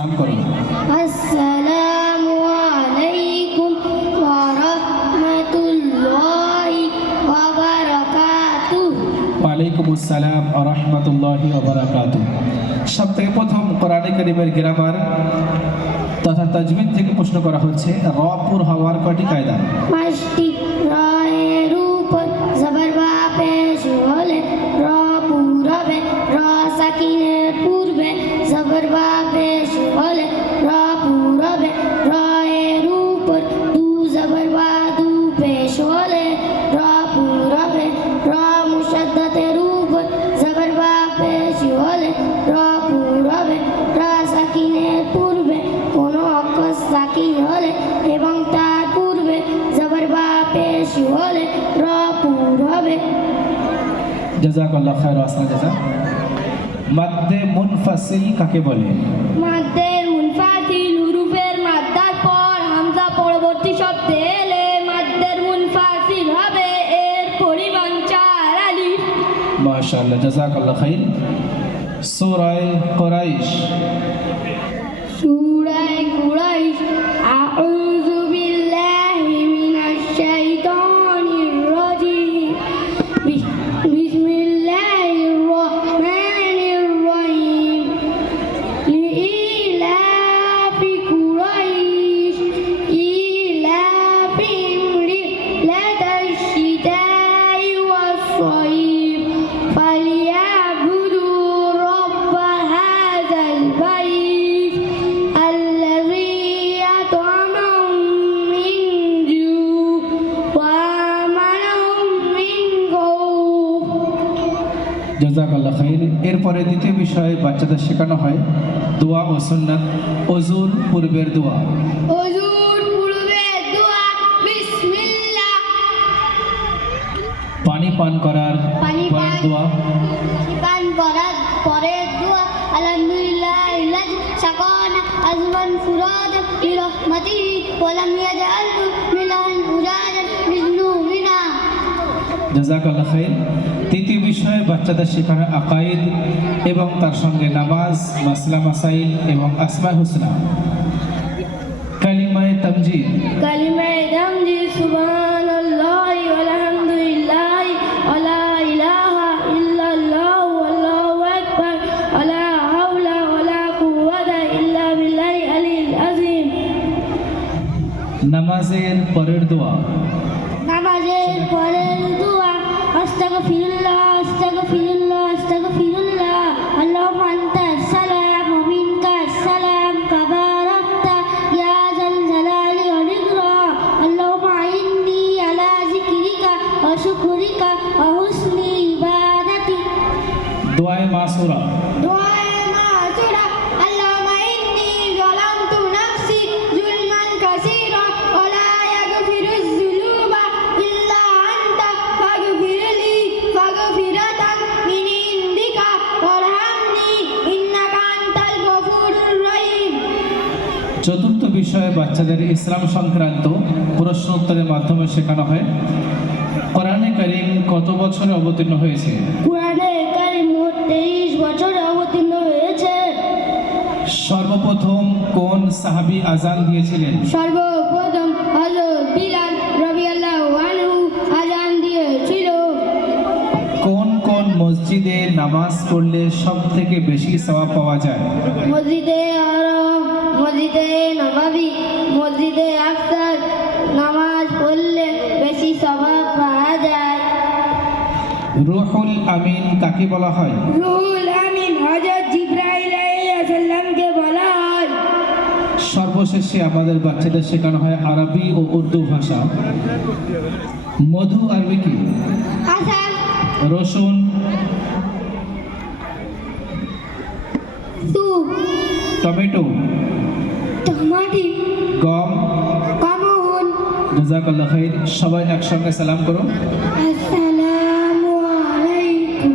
সালাম করুন। আসসালামু আলাইকুম ওয়া রাহমাতুল্লাহি ওয়া বারাকাতুহু। ওয়ালাইকুম আসসালাম ওয়া রাহমাতুল্লাহি ওয়া বারাকাতুহু। সবথেকে প্রথম কোরআনে কারীমের গ্রামার তথা তাজবিদ থেকে প্রশ্ন করা হচ্ছে র পুর হওয়ার কয়টি কায়দা? পাঁচটি। রয়ের উপর জবর বা পেশ হলে র পুর হবে। র সাকিনের পূর্বে জবর বা পেশ হলে র পুর হবে। রয়ের উপর দু জবর বা দু পেশ হলে র পুর হবে। র মুশাদ্দাতের উপর জবর বা পেশ হলে র পুর হবে। র সাকিনের পূর্বে কোনো অক্ষর সাকিন হলে এবং তার পূর্বে জবর বা পেশ হলে র পুর হবে। জাযাকাল্লাহু খায়র ওয়া আহসানা জাযা। মাদ্দে মুনফাসিল কাকে বলে? মাদ্দের মুনফাসিল হুরুফের মাদ্দার পর হামজা পরবর্তী শব্দে এলে মাদ্দের মুনফাসিল হবে। এর পরিমাণ 4 আলিফ। মাশাআল্লাহ, জাযাকাল্লাহু খায়র। সূরা কুরাইশ। সূরা কুরাইশ। আউযু বিল্লাহি মিনাশ শাইতানির রাজিম। বিসমিল্লাহির রহমানির রহিম। লিইলাফি কুরাইশ ইলাফিহিম রিহলাতাশ শিতাই ওয়াস সাইফ ফালিয়াবুদু রব্ব হাযাল বাইত আল্লাযী আত'আমাহুম মিন জু' ওয়া আমানাহুম মিন খাউফ। জাযাকাল্লাহু খায়র। এরপরে দ্বিতীয় বিষয় বাচ্চাদের শেখানো হয় দোয়া ও সুন্নাত। ওযুর পূর্বের দোয়া। ওযুর পূর্বে দোয়া বিসমিল্লাহ। পানি পান করার পানি পরের পান দোয়া। পান করার পরে দোয়া আলহামদুলিল্লাহিল্লাযী সাকানা আযমান ফুরাদান বিরহমাতিহি ওয়া লাম ইয়াজআলহু মিলান উজাজান বিযুনুবিনা। জাযাকাল্লাহু খায়র। তৃতীয় বিষয় বাচ্চাদের শেখানো আকাইদ এবং তার সঙ্গে নামাজ, মাসলা মাসাইল এবং আসমায়ে হুসনা। কালিমায়ে তামজিদ। কালিমায়ে তামজিদ সুবহানাল্লাহি ওয়ালহামদুলিল্লাহি ওয়া লা ইলাহা ইল্লাল্লাহু আল্লাহু আকবার ওয়া লা হাওলা ওয়া লা কুওয়াতা ইল্লা বিল্লাহিল আলিয়্যিল আযীম। নামাজের পরের দোয়া। নামাজের পরের দোয়া আস্তাগফিরুল্লাহ আস্তাগফিরুল্লাহ আস্তাগফিরুল্লাহ আল্লাহুম্মা আনতাস সালাম ওয়া মিনকাস সালাম তাবারাকতা ইয়া যাল জালালি ওয়াল ইকরাম আল্লাহুম্মা ইন্নী আলা যিকরিকা ওয়া শুকরিকা ওয়া হুসনি ইবাদাতি। দোয়ায়ে মাসুরা। দুআয়ে মাসুরা আল্লাহুম্মা ইন্নী যালামতু নাফসি যুলমান কাসীরা ওয়া লা ইয়াগফিরুয যুনুবা ইল্লা আনতা ফাগফিরলি ফাগফিরাতান মিন ইনদিকা ওয়ারহামনি ইন্নাকা আনতাল গফুরুর রহিম। চতুর্থ বিষয়ে বাচ্চাদের ইসলাম সংক্রান্ত প্রশ্ন উত্তরের মাধ্যমে শেখানো হয় কোরআনে কারীম কত বছরে অবতীর্ণ হয়েছে? কুরআনে কারীম মোট 23 বছরে অবতীর্ণ হয়েছে। সর্বপ্রথম কোন সাহাবী আজান দিয়েছিলেন? সর্বপ্রথম হযরত বিলাল রাদিয়াল্লাহু আনহু আযান দিয়েছিল। কোন কোন মসজিদে নামাজ পড়লে সব থেকে বেশি সওয়াব পাওয়া যায়? মসজিদে হারাম, মসজিদে নববী, মসজিদে আকসার নামাজ পড়লে বেশি সওয়াব পাওয়া যায়। রুহুল আমিন কাকে বলা হয়? রুহুল আমিন হযরত জিবরাইল আলাইহিস সালামকে বলা হয়। সর্বশেষে আমাদের বাচ্চাদের শেখানো হয় আরবি ও উর্দু ভাষা। মধু আরবি কি? আসার রসুন, সু টমেটো, টমাটি গম। কামুন। জাযাকাল্লাহু খায়র। সবাই একসঙ্গে সালাম করো। আসসালামু আলাইকুম